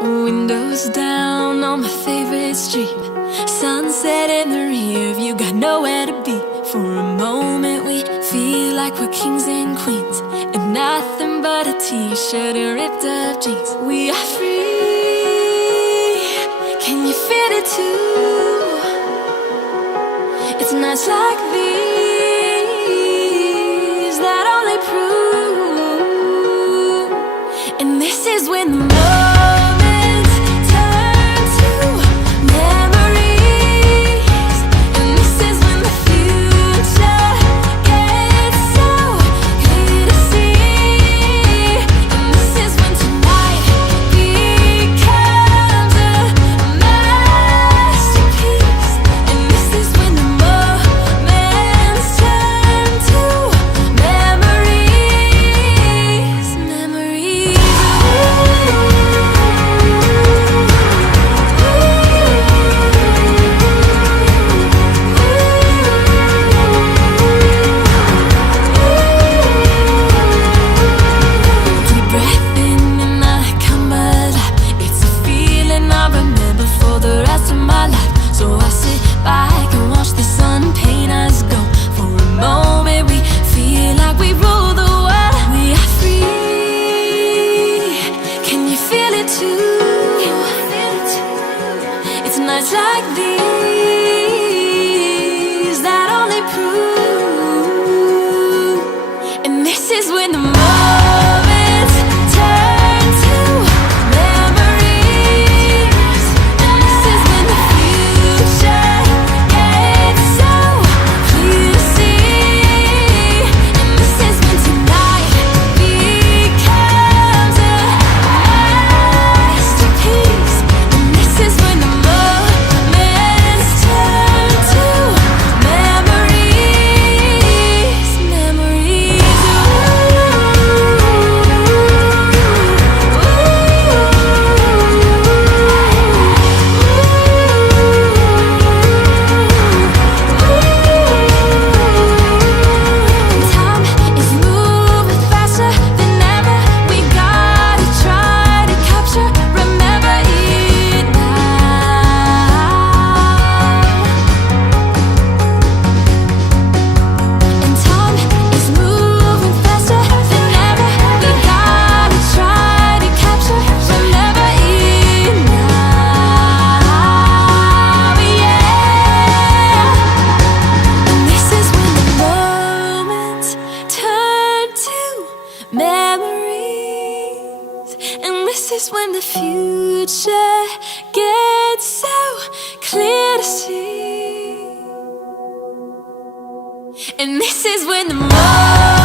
Windows down on my favorite street, sunset in the rear view, got nowhere to be. For a moment we feel like we're kings and queens, and nothing but a t-shirt and ripped up jeans. We are free, can you feel it too? It's nights like these that only prove, and this is when the nights like these that only prove, and this is when the moments turn to memories, and this is when the future gets so clear to see, and this is when tonight becomes a masterpiece, and this is when the memories. memories. And this is when the future gets so clear to see. And this is when the moment